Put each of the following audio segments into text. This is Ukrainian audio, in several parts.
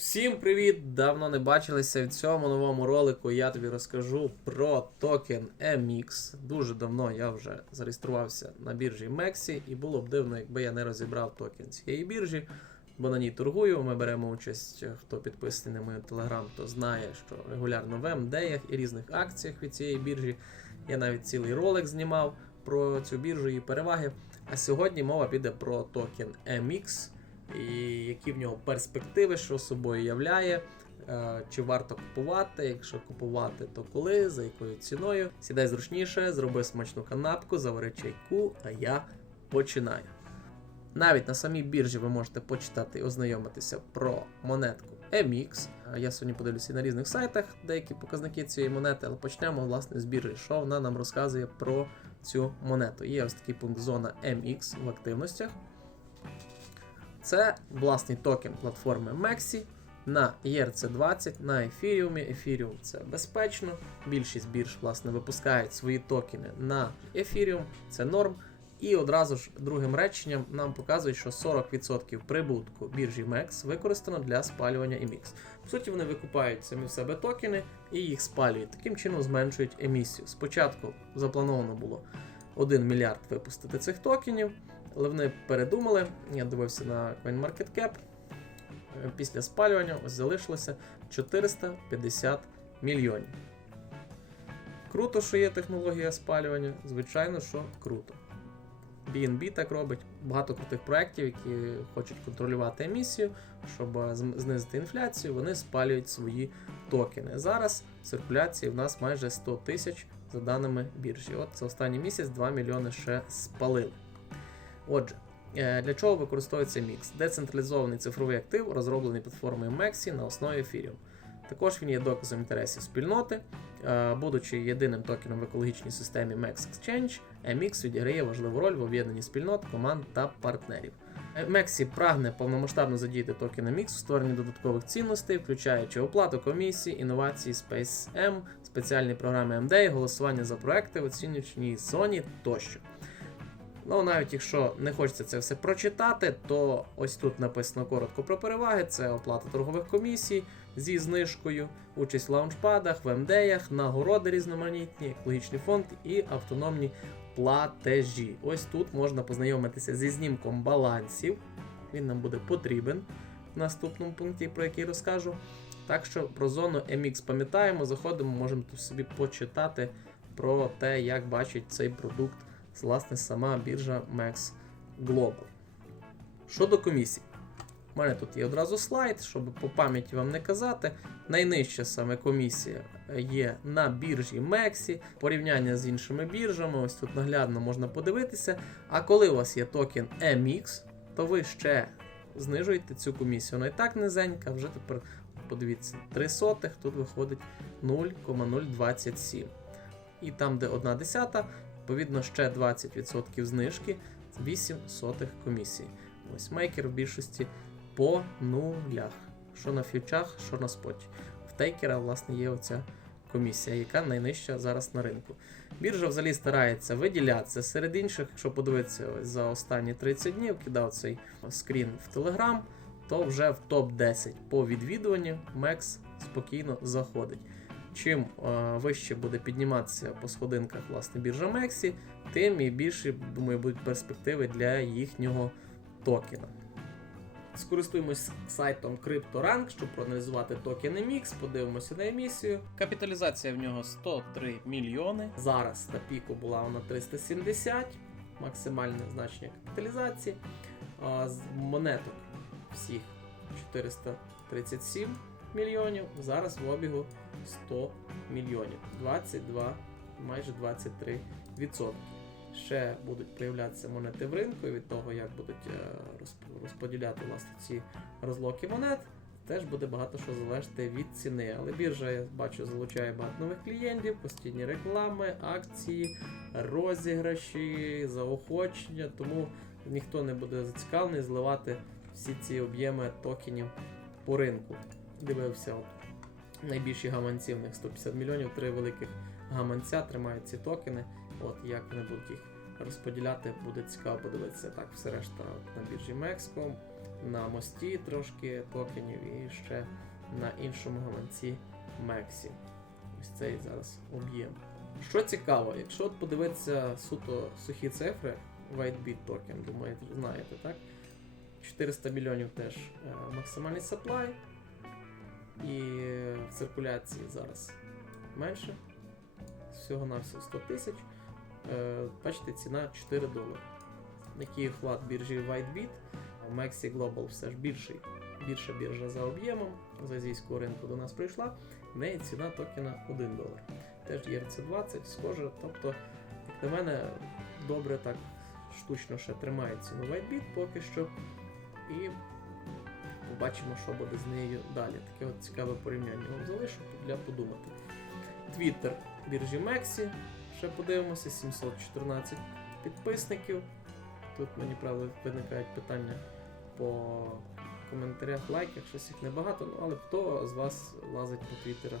Всім привіт! Давно не бачилися. В цьому новому ролику я тобі розкажу про токен MX. Дуже давно я вже зареєструвався на біржі Mexi, і було б дивно, якби я не розібрав токен цієї біржі, бо на ній торгую. Ми беремо участь, хто підписаний на мою телеграм, то знає, що регулярно в МДях і різних акціях від цієї біржі. Я навіть цілий ролик знімав про цю біржу і переваги. А сьогодні мова піде про токен MX і які в нього перспективи, що собою являє, е, чи варто купувати, якщо купувати, то коли, за якою ціною. Сідай зручніше, зроби смачну канапку, завари чайку, а я починаю. Навіть на самій біржі ви можете почитати і ознайомитися про монетку MX. Я сьогодні подивлюся на різних сайтах деякі показники цієї монети, але почнемо власне з біржі, що вона нам розказує про цю монету. Є ось такий пункт зона MX в активностях. Це власний токен платформи Mexi на ERC20, на Ethereum. Ethereum це безпечно. Більшість бірж власне випускають свої токени на Ethereum, це норм. І одразу ж другим реченням нам показують, що 40% прибутку біржі MEX використано для спалювання MX. В суті, вони викупають самі в себе токени і їх спалюють. Таким чином зменшують емісію. Спочатку заплановано було 1 мільярд випустити цих токенів. Але вони передумали. Я дивився на CoinMarketCap. Після спалювання ось залишилося 450 мільйонів. Круто, що є технологія спалювання. Звичайно, що круто. BNB так робить. Багато крутих проєктів, які хочуть контролювати емісію, щоб знизити інфляцію, вони спалюють свої токени. Зараз циркуляції в нас майже 100 тисяч за даними біржі. От за останній місяць 2 мільйони ще спалили. Отже, е, для чого використовується Mix? Децентралізований цифровий актив, розроблений платформою Mexi на основі Ethereum. Також він є доказом інтересів спільноти. Е, Будучи єдиним токеном в екологічній системі Mex Exchange, MX відіграє важливу роль в об'єднанні спільнот, команд та партнерів. Е, Mexi прагне повномасштабно задіяти токени MX у створенні додаткових цінностей, включаючи оплату комісій, інновації Space M, спеціальні програми MD, голосування за проекти в оцінювальній зоні тощо. Ну, навіть якщо не хочеться це все прочитати, то ось тут написано коротко про переваги: це оплата торгових комісій зі знижкою, участь в лаунчпадах, в МДях, нагороди різноманітні, екологічний фонд і автономні платежі. Ось тут можна познайомитися зі знімком балансів. Він нам буде потрібен в наступному пункті, про який розкажу. Так що про зону MX пам'ятаємо, заходимо, можемо тут собі почитати про те, як бачить цей продукт власне сама біржа Max Global. Щодо комісій. У мене тут є одразу слайд, щоб по пам'яті вам не казати. Найнижча саме комісія є на біржі Mexi, порівняння з іншими біржами. Ось тут наглядно можна подивитися. А коли у вас є токен MX, то ви ще знижуєте цю комісію. Вона і так низенька, вже тепер подивіться, 3 сотих, тут виходить 0,027. І там, де 1 десята, відповідно ще 20% знижки, 8 сотих комісії. Ось мейкер в більшості по нулях. Що на фьючах, що на споті. В тейкера, власне, є оця комісія, яка найнижча зараз на ринку. Біржа взагалі старається виділятися серед інших, якщо подивитися ось за останні 30 днів, кидав цей скрін в Telegram, то вже в топ-10 по відвідуванню Мекс спокійно заходить. Чим е, вище буде підніматися по сходинках власне біржа Мексі, тим і більше, думаю, будуть перспективи для їхнього токена. Скористуємось сайтом CryptoRank, щоб проаналізувати токени Mix, подивимося на емісію. Капіталізація в нього 103 мільйони. Зараз на піку була вона 370, максимальне значення капіталізації. З монеток всіх 437 мільйонів. Зараз в обігу 100 мільйонів. 22, майже 23 відсотки. Ще будуть появлятися монети в ринку, і від того, як будуть е, розподіляти власне ці розлоки монет, теж буде багато що залежати від ціни. Але біржа, я бачу, залучає багато нових клієнтів, постійні реклами, акції, розіграші, заохочення, тому ніхто не буде зацікавлений зливати всі ці об'єми токенів по ринку. Дивився от найбільші гаманці, в них 150 мільйонів, три великих гаманця тримають ці токени. От як вони будуть їх розподіляти, буде цікаво подивитися. Так, все решта на біржі Мекско. на мості трошки токенів і ще на іншому гаманці Мексі. Ось цей зараз об'єм. Що цікаво, якщо от подивитися суто сухі цифри, WhiteBit токен, думаю, знаєте, так? 400 мільйонів теж е, максимальний supply. Циркуляції зараз менше. Всього на всього 100 тисяч. Е, Бачите, ціна 4 долари. Який охват біржі WhiteBit, Maxi Global все ж більший, більша біржа за об'ємом з азійського ринку до нас прийшла. В неї ціна токена 1 долар. Теж ERC20, схоже. Тобто, як на мене, добре так штучно ще тримає ціну WhiteBit поки що. І побачимо, що буде з нею далі. Таке от цікаве порівняння вам залишу для подумати. Twitter біржі Mexi. Ще подивимося, 714 підписників. Тут мені правда виникають питання по коментарях, лайках, щось їх небагато, ну але хто з вас лазить по твіттерах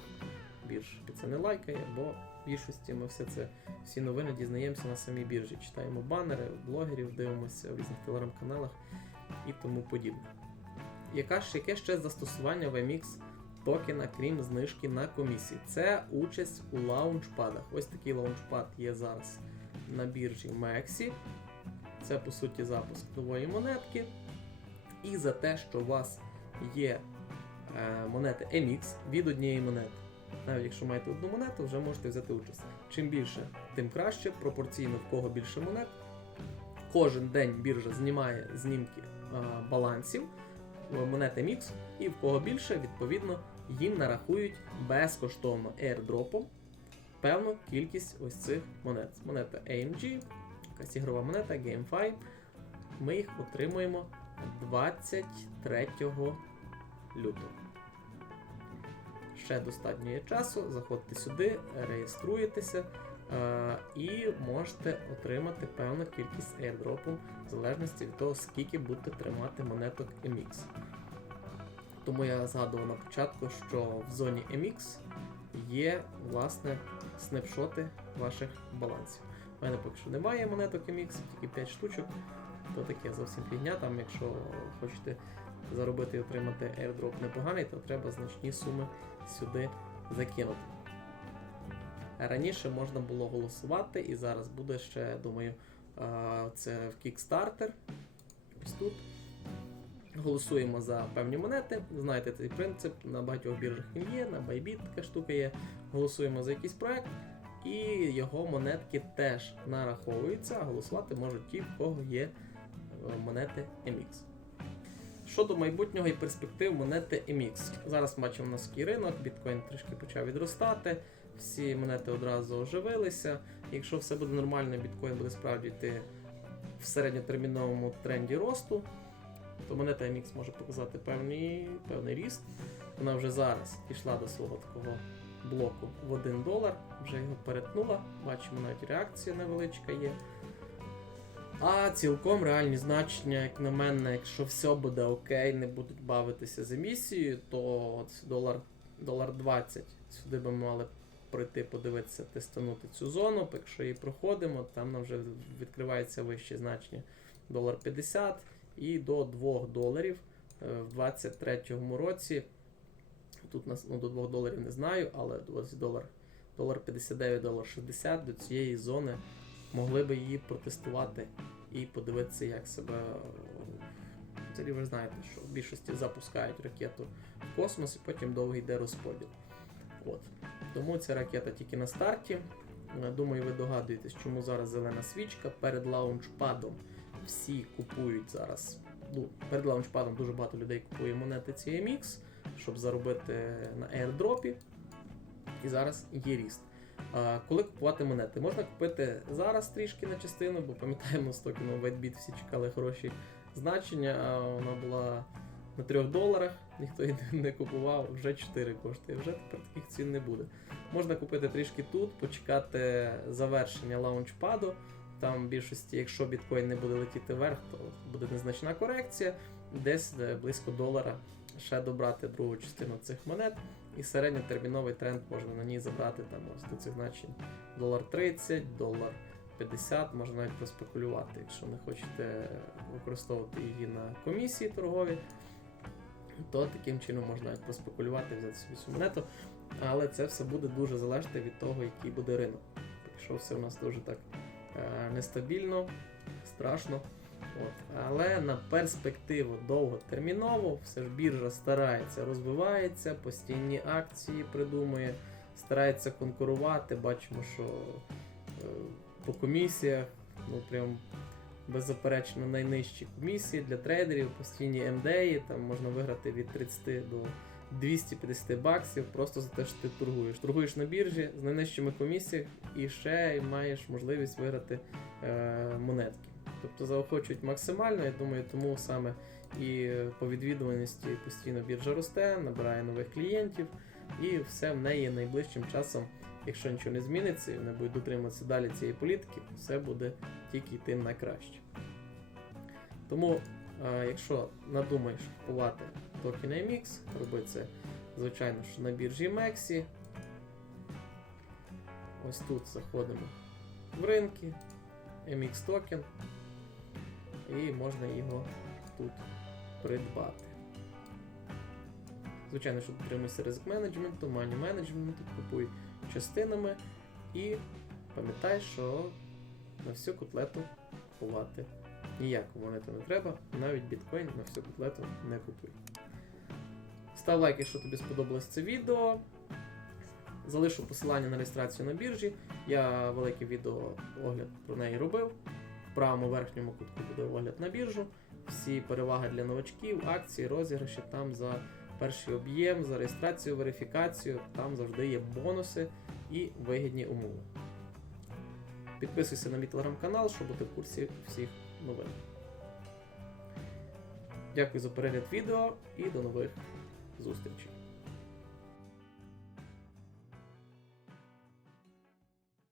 бірж? І це не лайкає, бо в більшості ми все це, всі новини дізнаємося на самій біржі. Читаємо банери, блогерів, дивимося в різних телеграм-каналах і тому подібне. Яка ж, яке ще застосування в MX токена, крім знижки на комісії? Це участь у лаунчпадах. Ось такий лаунчпад є зараз на біржі Mexi. Це по суті запуск нової монетки. І за те, що у вас є е, монети MX від однієї монети. Навіть якщо маєте одну монету, вже можете взяти участь. Чим більше, тим краще, пропорційно в кого більше монет. Кожен день біржа знімає знімки е, балансів е, монет MX, і в кого більше, відповідно, їм нарахують безкоштовно airdropом певну кількість ось цих монет. Монета AMG, якась ігрова монета, GameFi. Ми їх отримуємо 23 лютого. Ще достатньо є часу. Заходьте сюди, реєструєтеся і можете отримати певну кількість airdropу в залежності від того, скільки будете тримати монеток MX. Тому я згадував на початку, що в зоні MX є власне снапшоти ваших балансів. У мене поки що немає монеток MX, тільки 5 штучок. То таке зовсім фігня. Там, якщо хочете заробити і отримати airdrop непоганий, то треба значні суми сюди закинути. Раніше можна було голосувати, і зараз буде ще, думаю, це в Kickstarter. Ось тут. Голосуємо за певні монети. Знаєте цей принцип, на багатьох біржах він є, на Bybit така штука є. Голосуємо за якийсь проект, і його монетки теж нараховуються, а голосувати можуть ті, в кого є е, монети MX. Щодо майбутнього і перспектив монети MX. Зараз бачимо у нас ринок, біткоін трішки почав відростати, всі монети одразу оживилися. Якщо все буде нормально, біткоін буде справді йти в середньотерміновому тренді росту, то монета MX може показати певний, певний ріст. Вона вже зараз пішла до свого такого блоку в 1 долар, вже його перетнула. Бачимо, навіть реакція невеличка є. А цілком реальні значення, як на мене, якщо все буде окей, не будуть бавитися з емісією, то от долар, долар 20 сюди би мали пройти, подивитися, тестанути цю зону. Якщо її проходимо, там нам вже відкривається вище значення долар 50 і до 2 доларів е, в 23-му році. Тут нас ну, до 2 доларів не знаю, але ось долар, долар 59, долар 60 до цієї зони могли би її протестувати і подивитися, як себе. ви знаєте, що в більшості запускають ракету в космос і потім довго йде розподіл. От. Тому ця ракета тільки на старті. Е, Думаю, ви догадуєтесь, чому зараз зелена свічка перед лаунчпадом. Всі купують зараз. Ну, перед лаунчпадом дуже багато людей купує монети CMX, щоб заробити на airdropі. І зараз є ріст. А, коли купувати монети? Можна купити зараз трішки на частину, бо пам'ятаємо, з токеном WhiteBit всі чекали хороші значення, вона була на 3 доларах, ніхто її не купував, вже 4 коштує, вже тепер таких цін не буде. Можна купити трішки тут, почекати завершення лаунчпаду. Там в більшості, якщо біткоін не буде летіти вверх, то буде незначна корекція, десь е, близько долара ще добрати другу частину цих монет. І середньотерміновий тренд можна на ній забрати там ось до цих значень долар 30, долар 50 можна навіть проспекулювати, якщо не хочете використовувати її на комісії торгові, то таким чином можна навіть проспекулювати, взяти собі цю монету. Але це все буде дуже залежати від того, який буде ринок. Якщо все у нас дуже так е, нестабільно, страшно. От. Але на перспективу довготерміново все ж біржа старається, розвивається, постійні акції придумує, старається конкурувати. Бачимо, що е, по комісіях, ну прям беззаперечно найнижчі комісії для трейдерів, постійні МДІ, там можна виграти від 30 до 250 баксів просто за те, що ти торгуєш. Торгуєш на біржі з найнижчими комісіями і ще маєш можливість виграти е, монетки. Тобто заохочують максимально, я думаю, тому саме і по відвідуваності постійно біржа росте, набирає нових клієнтів, і все в неї найближчим часом, якщо нічого не зміниться, і вони будуть дотримуватися далі цієї політики, все буде тільки йти на краще. Тому, е, якщо надумаєш купувати токени MX, роби це, звичайно, що на біржі Mexi. Ось тут заходимо в ринки, MX токен, і можна його тут придбати. Звичайно, що дотримуйся ризик менеджменту, мані менеджменту, купуй частинами і пам'ятай, що на всю котлету купувати ніяку монету не треба, навіть біткоін на всю котлету не купуй. Став лайк, якщо тобі сподобалось це відео. Залишу посилання на реєстрацію на біржі. Я велике відео огляд про неї робив. В правому верхньому кутку буде огляд на біржу. Всі переваги для новачків, акції, розіграші там за перший об'єм, за реєстрацію, верифікацію. Там завжди є бонуси і вигідні умови. Підписуйся на мій телеграм-канал, щоб бути в курсі всіх новин. Дякую за перегляд відео і до нових зустрічей.